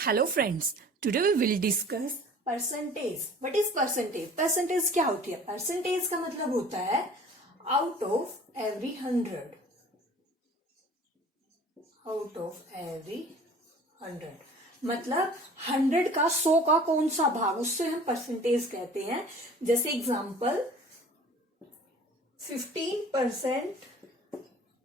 Hello friends, today we will discuss percentage. What is percentage? Percentage क्या होती है? Percentage का मतलब होता है out of every 100. Out of every 100 मतलब 100 का 100 का कौन सा भाग, उससे हम परसेंटेज कहते हैं. जैसे एग्जांपल 15%.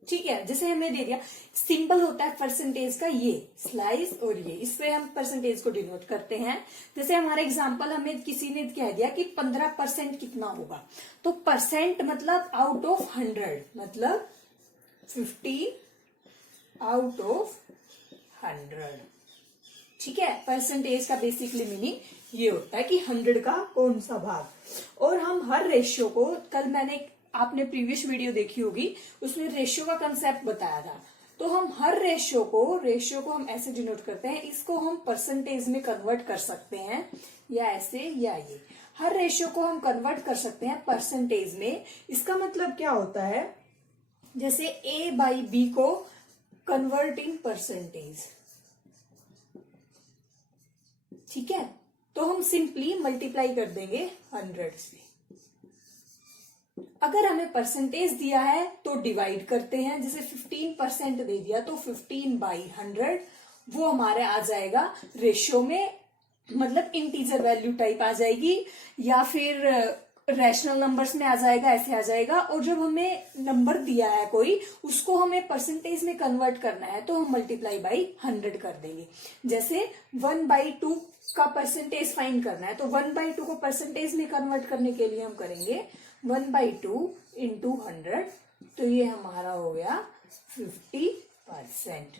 ठीक है, जैसे हमें दे दिया सिंबल होता है परसेंटेज का ये स्लाइस और ये, इससे हम परसेंटेज को डिनोट करते हैं. जैसे हमारा एग्जांपल हमें किसी ने कह दिया कि 15% कितना होगा, तो परसेंट मतलब आउट ऑफ 100 मतलब 15 आउट ऑफ 100. ठीक है, परसेंटेज का बेसिकली मीनिंग ये होता है कि 100 का कौन सा भाग. और हम हर रेशियो को, कल मैंने आपने प्रीवियस वीडियो देखी होगी, उसमें रेशियो का कंसेप्ट बताया था. तो हम हर रेशियो को हम ऐसे डिनोट करते हैं. इसको हम परसेंटेज में कन्वर्ट कर सकते हैं, या ऐसे या ये. हर रेशियो को हम कन्वर्ट कर सकते हैं परसेंटेज में. इसका मतलब क्या होता है, जैसे A बाई B को कन्वर्ट इन परसेंटेज. ठीक है, तो हम सिंपली मल्टीप्लाई कर देंगे 100 से. अगर हमें परसेंटेज दिया है तो डिवाइड करते हैं. जैसे 15% दे दिया तो 15 बाई 100 वो हमारे आ जाएगा रेशियो में, मतलब इंटीजर वैल्यू टाइप आ जाएगी, या फिर रैशनल नंबर्स में आ जाएगा, ऐसे आ जाएगा. और जब हमें नंबर दिया है कोई, उसको हमें परसेंटेज में कन्वर्ट करना है तो हम मल्टीप्लाई बाई 100 कर देंगे. जैसे 1/2 का परसेंटेज फाइंड करना है, तो 1/2 को परसेंटेज में कन्वर्ट करने के लिए हम करेंगे 1/2 इंटू 100. तो ये हमारा हो गया 50%.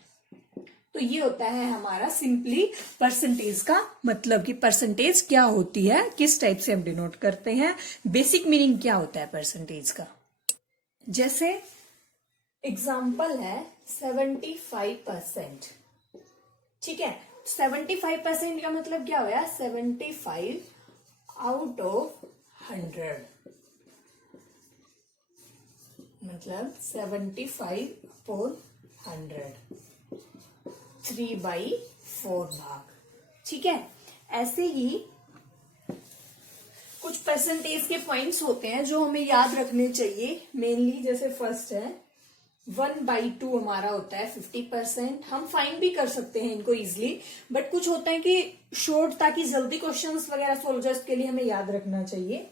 तो ये होता है हमारा सिंपली परसेंटेज का मतलब, कि परसेंटेज क्या होती है, किस टाइप से हम डिनोट करते हैं, बेसिक मीनिंग क्या होता है परसेंटेज का. जैसे एग्जांपल है 75%. ठीक है, 75% का मतलब क्या होया, 75 आउट ऑफ 100 मतलब 75 अपॉन 100, 3/4 भाग. ठीक है, ऐसे ही कुछ परसेंटेज के पॉइंट्स होते हैं जो हमें याद रखने चाहिए मेनली. जैसे फर्स्ट है 1/2 हमारा होता है 50%. हम फाइंड भी कर सकते हैं इनको इजिली, बट कुछ होता है कि शॉर्ट, ताकि जल्दी क्वेश्चंस वगैरह सोल्व जाए, इसके लिए हमें याद रखना चाहिए.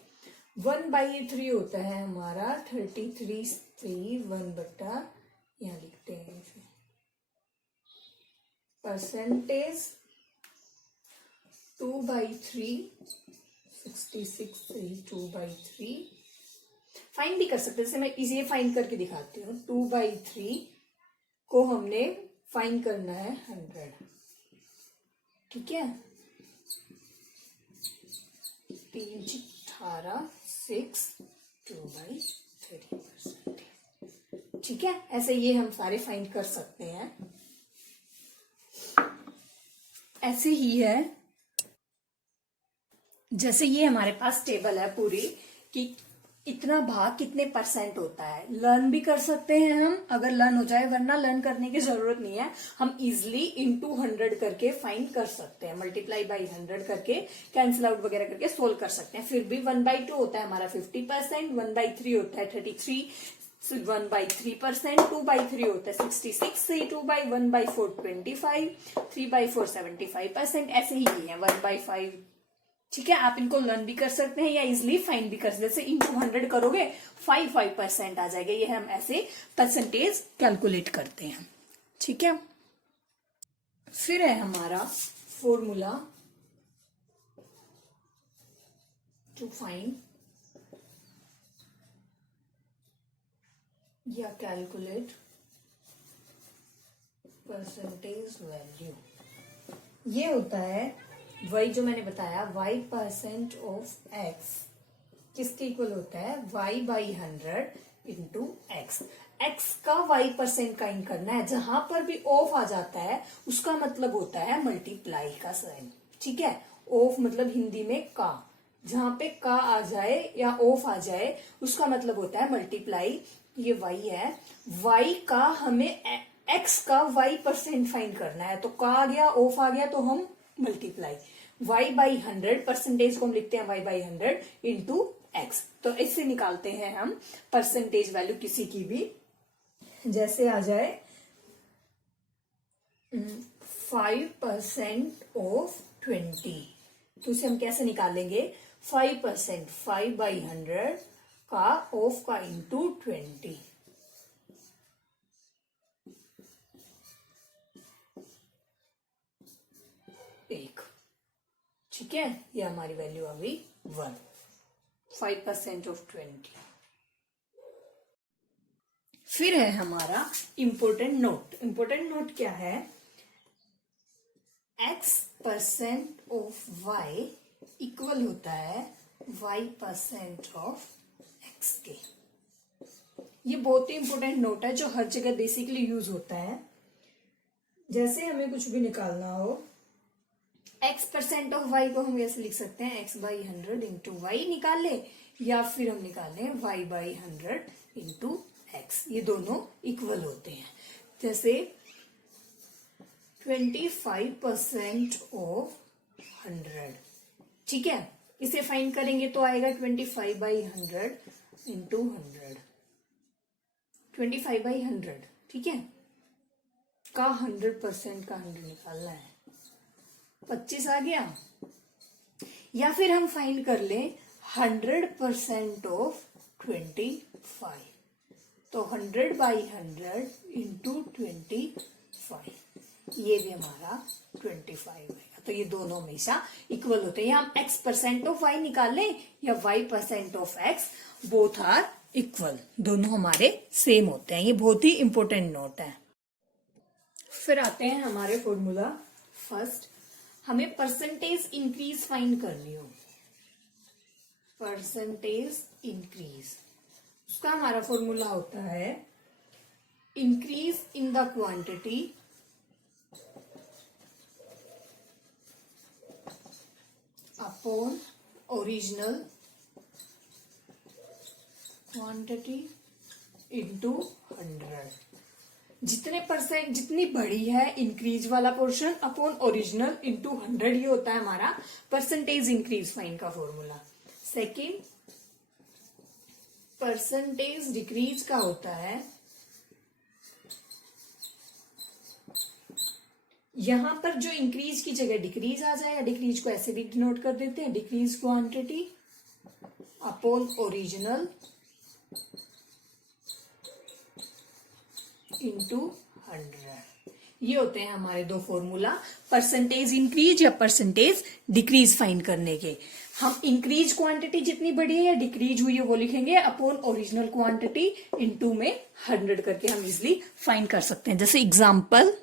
1/3 होता है हमारा 33, 1/, यहां लिखते हैं इसे परसेंटेज. 2/3 66, 2/3 फाइंड भी कर सकते हैं. जैसे मैं इसे फाइंड करके दिखाती हूँ. 2/3 को हमने फाइंड करना है 100. ठीक है, 3 18 6 2/3%. ठीक है, ऐसे ये हम सारे फाइंड कर सकते हैं. ऐसे ही है, जैसे ये हमारे पास टेबल है पूरी, कि इतना भाग कितने परसेंट होता है. लर्न भी कर सकते हैं हम, अगर लर्न हो जाए, वरना लर्न करने की जरूरत नहीं है. हम इजिली इंटू 100 करके फाइंड कर सकते हैं, मल्टीप्लाई बाई 100 करके, कैंसिल आउट वगैरह करके सोल्व कर सकते हैं. फिर भी 1/2 होता है हमारा 50%, 1/3 होता है 33, 1/3%, 2/3 होता है 66, 1/4 25, 3/4 75%. ऐसे ही है 1/5. ठीक है, आप इनको लर्न भी कर सकते हैं या इजिली फाइंड भी कर सकते हैं. जैसे इंटू 100 करोगे 5% आ जाएगा. ये हम ऐसे परसेंटेज कैलकुलेट करते हैं. ठीक है, फिर है हमारा फॉर्मूला टू फाइंड या कैलकुलेट परसेंटेज वैल्यू. ये होता है y, जो मैंने बताया y% ऑफ x किसके इक्वल होता है, y/100 इंटू x. x का y% काइंड करना है. जहां पर भी ऑफ आ जाता है उसका मतलब होता है मल्टीप्लाई का साइन. ठीक है, ऑफ मतलब हिंदी में का, जहां पे का आ जाए या ऑफ आ जाए उसका मतलब होता है मल्टीप्लाई. ये y है, y का हमें x का y% फाइंड करना है. तो का आ गया, ऑफ आ गया, तो हम मल्टीप्लाई y बाई 100, परसेंटेज को हम लिखते हैं y बाई 100 इंटू x। तो इससे निकालते हैं हम परसेंटेज वैल्यू किसी की भी, जैसे आ जाए 5% ऑफ 20। तो इसे हम कैसे निकालेंगे, 5% 5 बाई 100 का ऑफ का इंटू 20। एक, ठीक है, ये हमारी वैल्यू आ गई 1, 5% ऑफ 20। फिर है हमारा इंपोर्टेंट नोट। इंपोर्टेंट नोट क्या है, x% ऑफ y इक्वल होता है y% ऑफ x के। ये बहुत ही इंपोर्टेंट नोट है जो हर जगह बेसिकली यूज होता है। जैसे हमें कुछ भी निकालना हो, x% ऑफ y को हम ऐसे लिख सकते हैं x बाई 100 इंटू वाई निकाल ले, या फिर हम निकाल लें y बाई 100 इंटू x। ये दोनों इक्वल होते हैं। जैसे 25% ऑफ 100, ठीक है, इसे फाइंड करेंगे तो आएगा 25 बाई 100 इंटू 100, 25 बाई 100, ठीक है, का 100% का 100 निकालना है, 25 आ गया। या फिर हम फाइंड कर लें 100% ऑफ 25, तो 100 बाई 100 इंटू 25, ये भी हमारा 25 आएगा। तो ये दोनों हमेशा इक्वल होते हैं। या हम x% ऑफ y निकाल लें या y% of x, both are equal, दोनों हमारे सेम होते हैं। ये बहुत ही इंपॉर्टेंट नोट है। फिर आते हैं हमारे फॉर्मूला। फर्स्ट हमें परसेंटेज इंक्रीज फाइंड करनी हो, परसेंटेज इंक्रीज, उसका हमारा फॉर्मूला होता है increase in the quantity upon original quantity into 100। जितने परसेंट, जितनी बड़ी है इंक्रीज वाला पोर्शन अपॉन ओरिजिनल इंटू 100, ये होता है हमारा परसेंटेज इंक्रीज फाइंड का फॉर्मूला। सेकेंड परसेंटेज डिक्रीज का होता है, यहां पर जो इंक्रीज की जगह डिक्रीज आ जाए, या डिक्रीज को ऐसे भी डिनोट कर देते हैं, decrease quantity upon original into 100। ये होते हैं हमारे दो फॉर्मूला परसेंटेज इंक्रीज या परसेंटेज डिक्रीज फाइंड करने के। हम इंक्रीज क्वांटिटी जितनी बड़ी है या डिक्रीज हुई है वो लिखेंगे अपॉन ओरिजिनल क्वांटिटी इनटू में 100 करके हम इजिली फाइंड कर सकते हैं। जैसे एग्जांपल,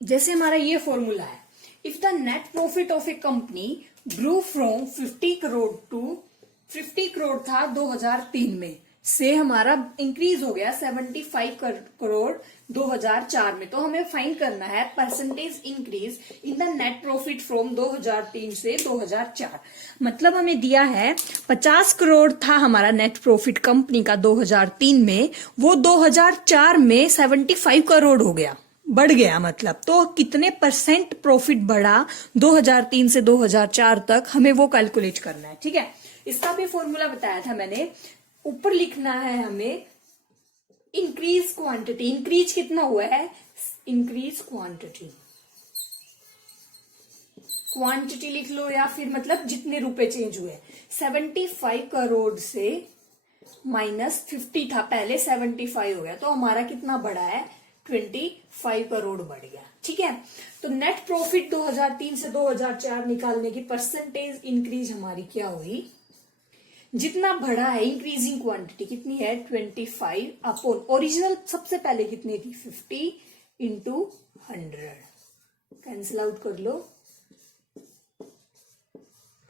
जैसे हमारा ये फॉर्मूला है, if the net profit of a company grow from 50 crore to 50 crore था 2003 में, से हमारा इंक्रीज हो गया 75 करोड़ 2004 में। तो हमें फाइंड करना है percentage increase in the net profit from 2003 से 2004। मतलब हमें दिया है 50 करोड़ था हमारा नेट प्रॉफिट कंपनी का 2003 में, वो 2004 में 75 करोड़ हो गया, बढ़ गया। मतलब तो कितने परसेंट प्रॉफिट बढ़ा 2003 से 2004 तक, हमें वो कैलकुलेट करना है। ठीक है, इसका भी फॉर्मूला बताया था मैंने। ऊपर लिखना है हमें इंक्रीज क्वांटिटी, इंक्रीज कितना हुआ है, इंक्रीज क्वांटिटी, क्वांटिटी लिख लो, या फिर मतलब जितने रुपए चेंज हुए। 75 करोड़ से माइनस 50 था पहले, 75 हो गया, तो हमारा कितना बढ़ा है, 25 करोड़ बढ़ गया। ठीक है, तो नेट प्रॉफिट 2003 से 2004 निकालने की परसेंटेज इंक्रीज हमारी क्या हुई, जितना बढ़ा है इंक्रीजिंग क्वांटिटी कितनी है 25 अपॉन ओरिजिनल सबसे पहले कितनी थी 50 इंटू 100, कैंसिल आउट कर लो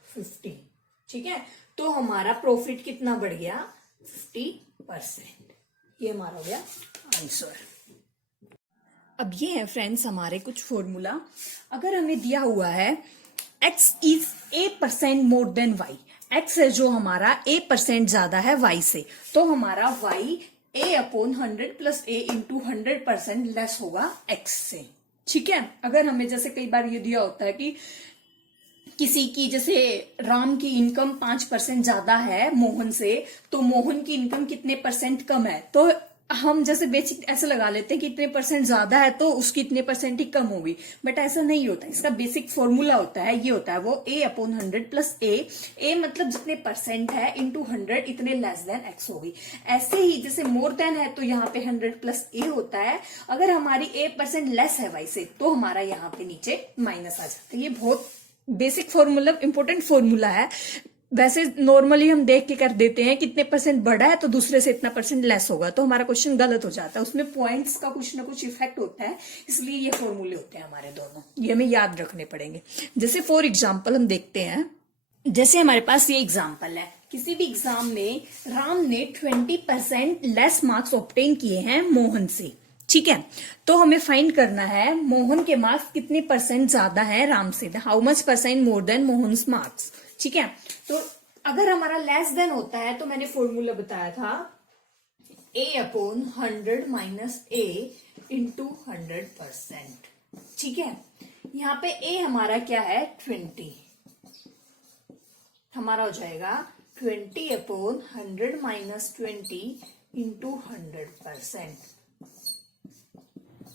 50। ठीक है, तो हमारा प्रॉफिट कितना बढ़ गया 50%। ये हमारा हो गया आंसर। अब ये है फ्रेंड्स हमारे कुछ फॉर्मूला। अगर हमें दिया हुआ है x is a% more than y, x है जो हमारा a% ज्यादा है y से, तो हमारा y a upon 100 plus a into 100% less होगा x से। ठीक है, अगर हमें जैसे कई बार ये दिया होता है कि किसी की जैसे राम की इनकम 5% ज्यादा है मोहन से, तो मोहन की इनकम कितने परसेंट कम है, तो हम जैसे बेसिक ऐसे लगा लेते हैं कि इतने परसेंट ज्यादा है तो उसकी इतने परसेंट ही कम होगी, बट ऐसा नहीं होता। इसका बेसिक फॉर्मूला होता है, ये होता है वो A/100 प्लस ए मतलब जितने परसेंट है इंटू 100 इतने लेस देन x होगी। ऐसे ही जैसे मोर देन है तो यहाँ पे 100 प्लस ए होता है, अगर हमारी A% लेस है y से तो हमारा यहाँ पे नीचे माइनस आ जाता है। ये बहुत बेसिक फॉर्मूला, इंपॉर्टेंट फॉर्मूला है। वैसे नॉर्मली हम देख के कर देते हैं कितने परसेंट बढ़ा है तो दूसरे से इतना परसेंट लेस होगा, तो हमारा क्वेश्चन गलत हो जाता है। उसमें पॉइंट्स का कुछ ना कुछ इफेक्ट होता है, इसलिए ये फॉर्मूले होते हैं हमारे दोनों, ये हमें याद रखने पड़ेंगे। जैसे फॉर एग्जाम्पल हम देखते हैं, जैसे हमारे पास ये एग्जाम्पल है, किसी भी एग्जाम में राम ने 20% लेस मार्क्स ऑब्टेन किए हैं मोहन से, ठीक है। तो हमें फाइंड करना है मोहन के मार्क्स कितने परसेंट ज्यादा है राम से, how much percent more than Mohan's marks, ठीक है। तो अगर हमारा लेस देन होता है तो मैंने फॉर्मूला बताया था A/100 माइनस A इंटू 100%, ठीक है। यहाँ पे A हमारा क्या है 20, हमारा हो जाएगा 20/100 माइनस 20 इंटू 100%।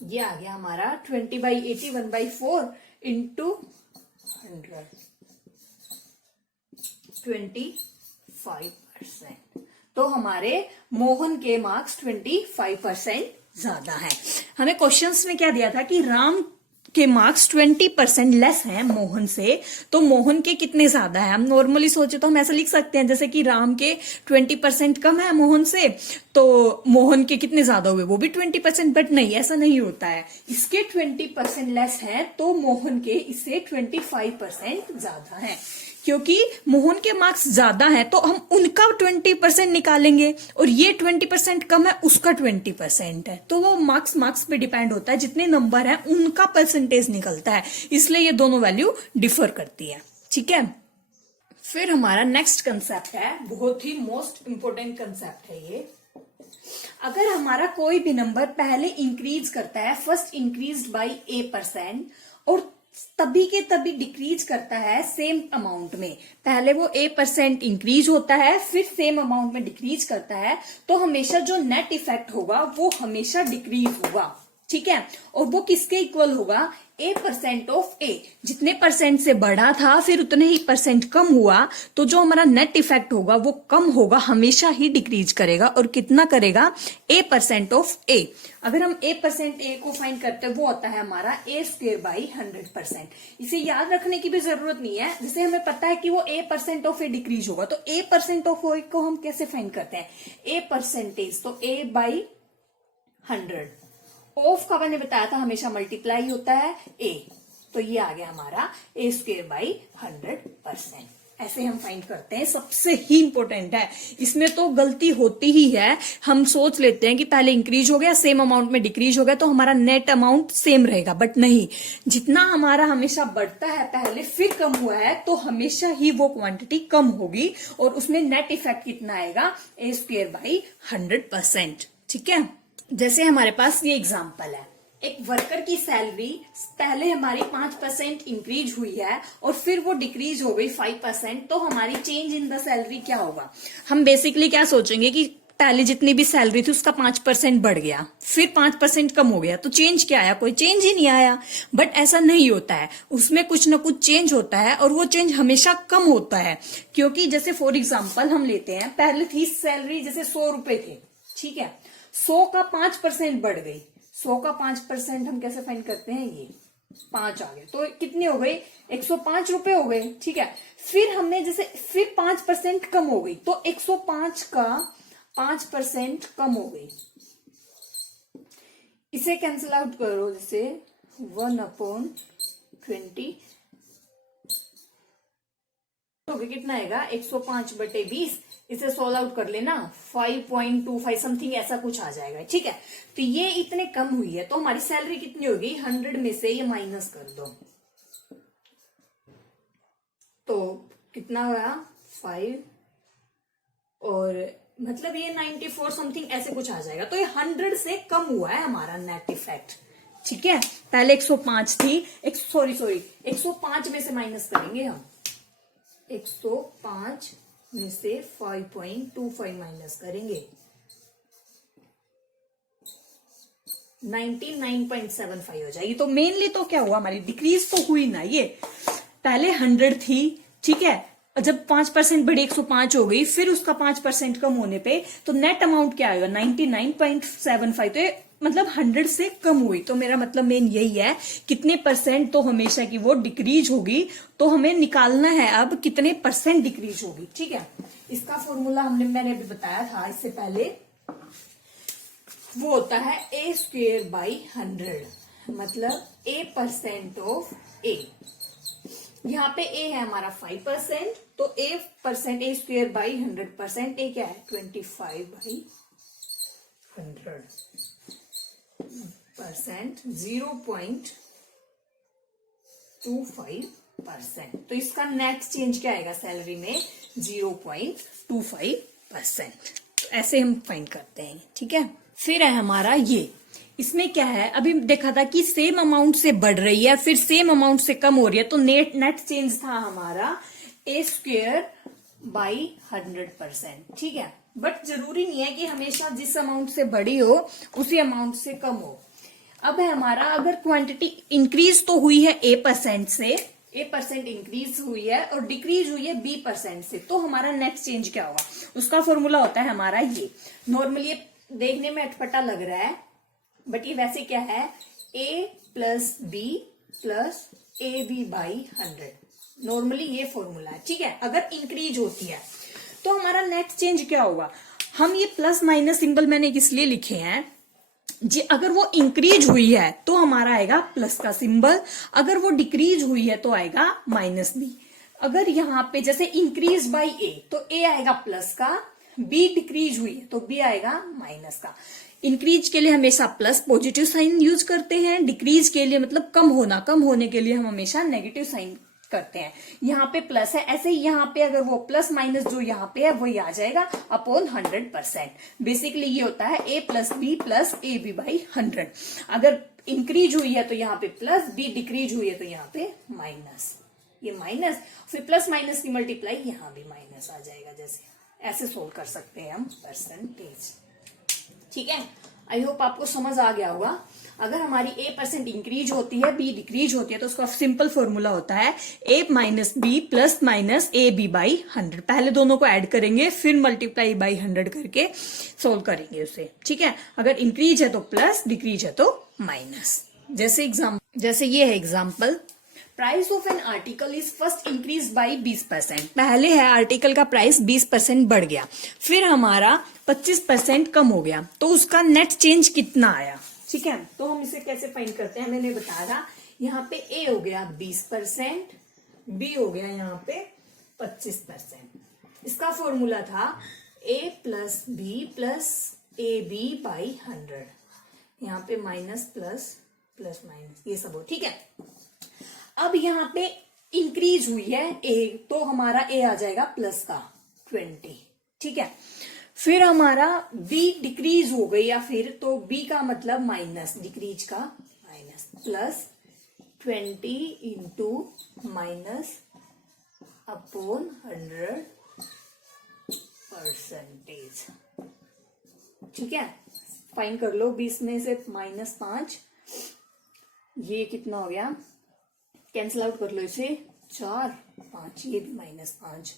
ये आ गया हमारा 20/80 1/4 इंटू 100 25%। तो हमारे मोहन के मार्क्स 25% ज्यादा है। हमें क्वेश्चंस में क्या दिया था कि राम के मार्क्स 20% लेस हैं मोहन से, तो मोहन के कितने ज्यादा है। हम नॉर्मली सोचे तो हम ऐसा लिख सकते हैं जैसे कि राम के 20% कम है मोहन से, तो मोहन के कितने ज्यादा हुए, वो भी 20%, बट नहीं, ऐसा नहीं होता है। इसके 20% लेस है तो मोहन के इससे 25% ज्यादा है। क्योंकि मोहन के मार्क्स ज्यादा हैं तो हम उनका 20% निकालेंगे, और ये 20% कम है उसका 20% है, तो वो मार्क्स पे डिपेंड होता है, जितने नंबर है उनका परसेंटेज निकलता है, इसलिए ये दोनों वैल्यू डिफर करती है, ठीक है। फिर हमारा नेक्स्ट कंसेप्ट है, बहुत ही मोस्ट इंपोर्टेंट कंसेप्ट है ये। अगर हमारा कोई भी नंबर पहले इंक्रीज करता है, फर्स्ट इंक्रीज बाई A%, और तभी के तभी डिक्रीज करता है सेम अमाउंट में, पहले वो A% इंक्रीज होता है फिर सेम अमाउंट में डिक्रीज करता है, तो हमेशा जो नेट इफेक्ट होगा वो हमेशा डिक्रीज होगा, ठीक है। और वो किसके इक्वल होगा, A% ऑफ A, जितने परसेंट से बढ़ा था फिर उतने ही परसेंट कम हुआ, तो जो हमारा नेट इफेक्ट होगा वो कम होगा, हमेशा ही डिक्रीज करेगा, और कितना करेगा, A% ऑफ A। अगर हम A% A को फाइंड करते हैं वो होता है हमारा A²/100%। इसे याद रखने की भी जरूरत नहीं है, जैसे हमें पता है कि वो A% ऑफ A डिक्रीज होगा, तो A% ऑफ A को हम कैसे फाइंड करते हैं, A%, तो A/100, ऑफ का मैंने बताया था हमेशा मल्टीप्लाई होता है A, तो ये आ गया हमारा A²/100%। ऐसे हम फाइंड करते हैं, सबसे ही इंपॉर्टेंट है। इसमें तो गलती होती ही है, हम सोच लेते हैं कि पहले इंक्रीज हो गया सेम अमाउंट में डिक्रीज हो गया तो हमारा नेट अमाउंट सेम रहेगा, बट नहीं, जितना हमारा हमेशा बढ़ता है पहले फिर कम हुआ है तो हमेशा ही वो क्वांटिटी कम होगी, और उसमें नेट इफेक्ट कितना आएगा, A²/100%, ठीक है। जैसे हमारे पास ये एग्जांपल है, एक वर्कर की सैलरी पहले हमारी 5% इंक्रीज हुई है और फिर वो डिक्रीज हो गई 5%, तो हमारी चेंज इन द सैलरी क्या होगा। हम बेसिकली क्या सोचेंगे कि पहले जितनी भी सैलरी थी उसका 5% बढ़ गया, फिर 5% कम हो गया, तो चेंज क्या आया, कोई चेंज ही नहीं आया। बट ऐसा नहीं होता है, उसमें कुछ ना कुछ चेंज होता है, और वो चेंज हमेशा कम होता है। क्योंकि जैसे फॉर एग्जाम्पल हम लेते हैं, पहले थी सैलरी जैसे 100 रुपए थे, ठीक है, 100 का 5% बढ़ गई, 100 का 5% हम कैसे फाइंड करते हैं, ये 5 आ गए, तो कितने हो गए, 105 रुपए हो गए, ठीक है। फिर हमने जैसे फिर 5% कम हो गई, तो 105 का 5% कम हो गई, इसे कैंसिल आउट करो, जैसे 1/20 तो कितना आएगा, 105/20, इसे सोल्व आउट कर लेना, 5.25 समथिंग ऐसा कुछ आ जाएगा, ठीक है। तो ये इतने कम हुई है, तो हमारी सैलरी कितनी होगी, 100 में से ये माइनस कर दो, तो कितना हुआ 5, और मतलब ये 94 समथिंग ऐसे कुछ आ जाएगा, तो ये 100 से कम हुआ है हमारा नेट इफेक्ट, ठीक है, पहले 105 थी, सॉरी 105 में से माइनस करेंगे हम, 105 में से 5.25 माइनस करेंगे, 99.75 हो जाएगी। तो मेनली तो क्या हुआ, हमारी डिक्रीज तो हुई ना, ये पहले 100 थी, ठीक है, जब 5% बढ़ी 105 हो गई, फिर उसका 5% कम होने पे तो नेट अमाउंट क्या आएगा 99.75, तो मतलब 100 से कम हुई। तो मेरा मतलब मेन यही है, कितने परसेंट तो हमेशा की वो डिक्रीज होगी, तो हमें निकालना है अब कितने परसेंट डिक्रीज होगी, ठीक है। इसका फॉर्मूला मैंने अभी बताया था इससे पहले, वो होता है a स्क्वेयर बाई 100, मतलब a% ऑफ a। यहाँ पे a है हमारा 5%, तो a स्क्वेयर बाई 100%, a क्या है 25 बाई 100%, 0.25%। तो इसका नेट चेंज क्या आएगा सैलरी में 0.25%। तो ऐसे हम फाइंड करते हैं, ठीक है। फिर है हमारा ये, इसमें क्या है, अभी देखा था कि सेम अमाउंट से बढ़ रही है, फिर सेम अमाउंट से कम हो रही है, तो नेट चेंज था हमारा a स्क्वेयर बाई 100%, ठीक है। बट जरूरी नहीं है कि हमेशा जिस अमाउंट से बड़ी हो उसी अमाउंट से कम हो। अब है हमारा, अगर क्वांटिटी इंक्रीज तो हुई है a% से, a% इंक्रीज हुई है और डिक्रीज हुई है b% से, तो हमारा नेट चेंज क्या होगा, उसका फॉर्मूला होता है हमारा ये। नॉर्मली देखने में अटपटा लग रहा है, बट ये वैसे क्या है, a plus B plus A B by 100, normally ये फॉर्मूला है, ठीक है। अगर इंक्रीज होती है तो हमारा नेट चेंज क्या होगा, हम ये प्लस माइनस सिंबल मैंने इसलिए लिखे हैं जी, अगर वो इंक्रीज हुई है तो हमारा आएगा प्लस का सिंबल, अगर वो डिक्रीज हुई है तो आएगा माइनस बी। अगर यहाँ पे जैसे इंक्रीज बाई ए, तो ए आएगा प्लस का, बी डिक्रीज हुई है तो बी आएगा माइनस का। इंक्रीज के लिए हमेशा प्लस पॉजिटिव साइन यूज करते हैं, डिक्रीज के लिए मतलब कम होने के लिए हम हमेशा नेगेटिव साइन करते हैं। यहाँ पे प्लस है, ऐसे ही यहाँ पे अगर वो प्लस माइनस जो यहाँ पे है वही आ जाएगा अपॉन 100%। बेसिकली ये होता है a plus B plus A B by 100। अगर इंक्रीज हुई है तो यहाँ पे प्लस, बी डिक्रीज हुई है तो यहाँ पे माइनस, ये माइनस, फिर प्लस माइनस की मल्टीप्लाई यहाँ भी माइनस आ जाएगा। जैसे ऐसे सोल्व कर सकते हैं हम परसेंटेज, ठीक है। आई होप आपको समझ आ गया होगा। अगर हमारी a% इंक्रीज होती है, b डिक्रीज होती है, तो उसका सिंपल फॉर्मूला होता है a minus B plus minus A B by 100। पहले दोनों को ऐड करेंगे, फिर मल्टीप्लाई बाई 100 करके सोल्व करेंगे उसे, ठीक है। अगर इंक्रीज है तो प्लस, डिक्रीज है तो माइनस। जैसे ये है example, price of an article is first increase by 20%। पहले है आर्टिकल का प्राइस 20% बढ़ गया, फिर हमारा 25% कम हो गया, तो उसका नेट चेंज कितना आया, ठीक है। तो हम इसे कैसे फाइंड करते हैं, मैंने बताया यहाँ पे ए हो गया 20%, बी हो गया यहाँ पे 25%। इसका फॉर्मूला था a plus B plus A B by 100, यहाँ पे माइनस प्लस प्लस माइनस ये सब हो, ठीक है। अब यहाँ पे इंक्रीज हुई है ए, तो हमारा ए आ जाएगा प्लस का 20, ठीक है। फिर हमारा बी डिक्रीज हो गई या फिर, तो बी का मतलब माइनस, डिक्रीज का minus, plus 20 into minus upon 100%, ठीक है। फाइन कर लो, 20 में से -5, ये कितना हो गया, कैंसिल आउट कर लो इसे, 4 5, ये भी -5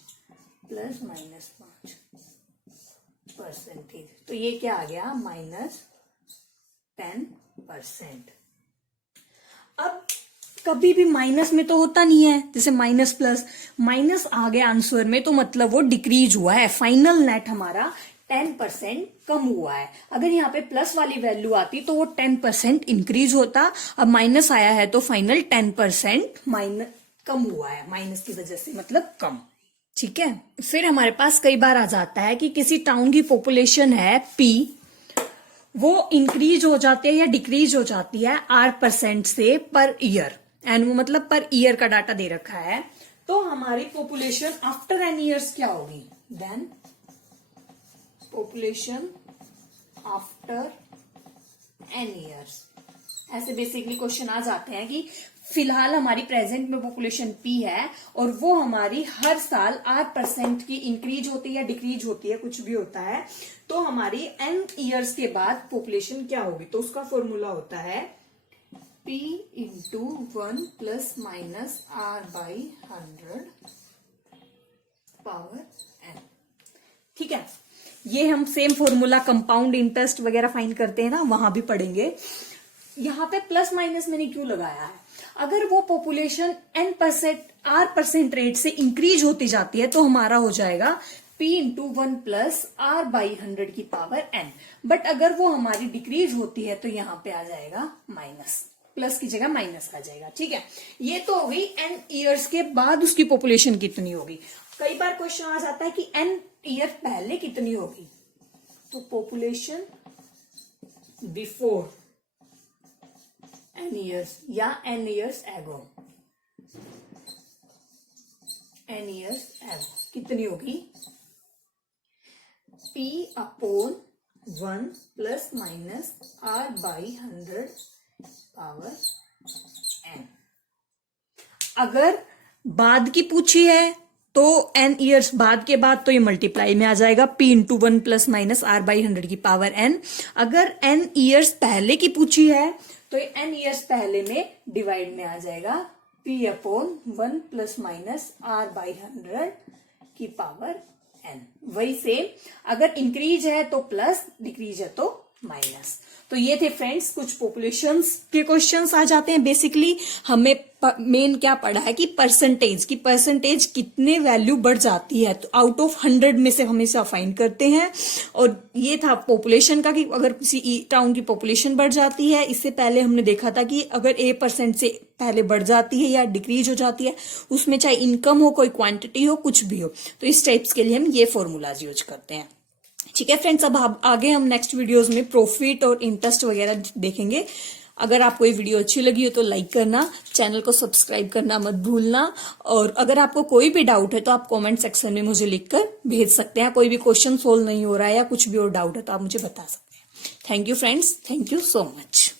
प्लस -5%, तो ये क्या आ गया -10%। अब कभी भी माइनस में तो होता नहीं है, जैसे माइनस प्लस, माइनस आ गया आंसर में तो मतलब वो डिक्रीज हुआ है, फाइनल नेट हमारा 10% कम हुआ है। अगर यहाँ पे प्लस वाली वैल्यू आती तो वो 10% इंक्रीज होता, अब माइनस आया है तो फाइनल 10% माइनस कम हुआ है, माइनस की वजह से मतलब कम, ठीक है। फिर हमारे पास कई बार आ जाता है कि किसी टाउन की पॉपुलेशन है P, वो इंक्रीज हो जाती है या डिक्रीज हो जाती है R% से पर ईयर, एंड वो मतलब पर ईयर का डाटा दे रखा है, तो हमारी पॉपुलेशन आफ्टर एन ईयर्स क्या होगी, then population after n years, ऐसे बेसिकली क्वेश्चन आ जाते हैं कि फिलहाल हमारी प्रेजेंट में पॉपुलेशन P है और वो हमारी हर साल 8% की इंक्रीज होती है या डिक्रीज होती है, कुछ भी होता है, तो हमारी n ईयर्स के बाद पॉपुलेशन क्या होगी। तो उसका फॉर्मूला होता है P into 1 plus minus R/100 power n। ठीक है, ये हम सेम फॉर्मूला कंपाउंड इंटरेस्ट वगैरह फाइंड करते हैं ना, वहां भी पढ़ेंगे। यहाँ पे प्लस माइनस मैंने क्यों लगाया है, अगर वो पॉपुलेशन R% रेट से इंक्रीज होती जाती है तो हमारा हो जाएगा P इंटू 1 प्लस R/100 की पावर n। बट अगर वो हमारी डिक्रीज होती है तो यहाँ पे आ जाएगा माइनस, प्लस की जगह माइनस आ जाएगा। ठीक है, ये तो हो गई n ईयर्स के बाद उसकी पॉपुलेशन कितनी होगी। कई बार क्वेश्चन आ जाता है कि n ईयर पहले कितनी होगी, तो पॉपुलेशन बिफोर n ईयर्स या n years ago, n years ago कितनी होगी, P upon 1 plus minus R/100 power n। अगर बाद की पूछी है तो n ईयर्स बाद के बाद तो ये मल्टीप्लाई में आ जाएगा, P into 1 plus minus R/100 की पावर n। अगर n ईयर्स पहले की पूछी है तो ये n ईयर्स पहले में डिवाइड में आ जाएगा, P upon 1 plus minus R/100 की पावर n। वही सेम, अगर इंक्रीज है तो प्लस, डिक्रीज है तो माइनस। तो ये थे फ्रेंड्स कुछ पॉपुलेशंस के क्वेश्चंस आ जाते हैं। बेसिकली हमें मेन क्या पढ़ा है कि परसेंटेज कितने वैल्यू बढ़ जाती है, तो आउट ऑफ 100 में से हमेशा फाइंड करते हैं। और ये था पॉपुलेशन का कि अगर किसी टाउन की पॉपुलेशन बढ़ जाती है, इससे पहले हमने देखा था कि अगर A% से पहले बढ़ जाती है या डिक्रीज हो जाती है, उसमें चाहे इनकम हो, कोई क्वांटिटी हो, कुछ भी हो, तो इस टाइप्स के लिए हम ये फॉर्मूलाज यूज करते हैं। ठीक है फ्रेंड्स, अब आगे हम नेक्स्ट वीडियोस में प्रॉफिट और इंटरेस्ट वगैरह देखेंगे। अगर आपको ये वीडियो अच्छी लगी हो तो लाइक करना, चैनल को सब्सक्राइब करना मत भूलना। और अगर आपको कोई भी डाउट है तो आप कमेंट सेक्शन में मुझे लिखकर भेज सकते हैं। कोई भी क्वेश्चन सोल्व नहीं हो रहा है या कुछ भी और डाउट है तो आप मुझे बता सकते हैं। Thank you friends, thank you so much.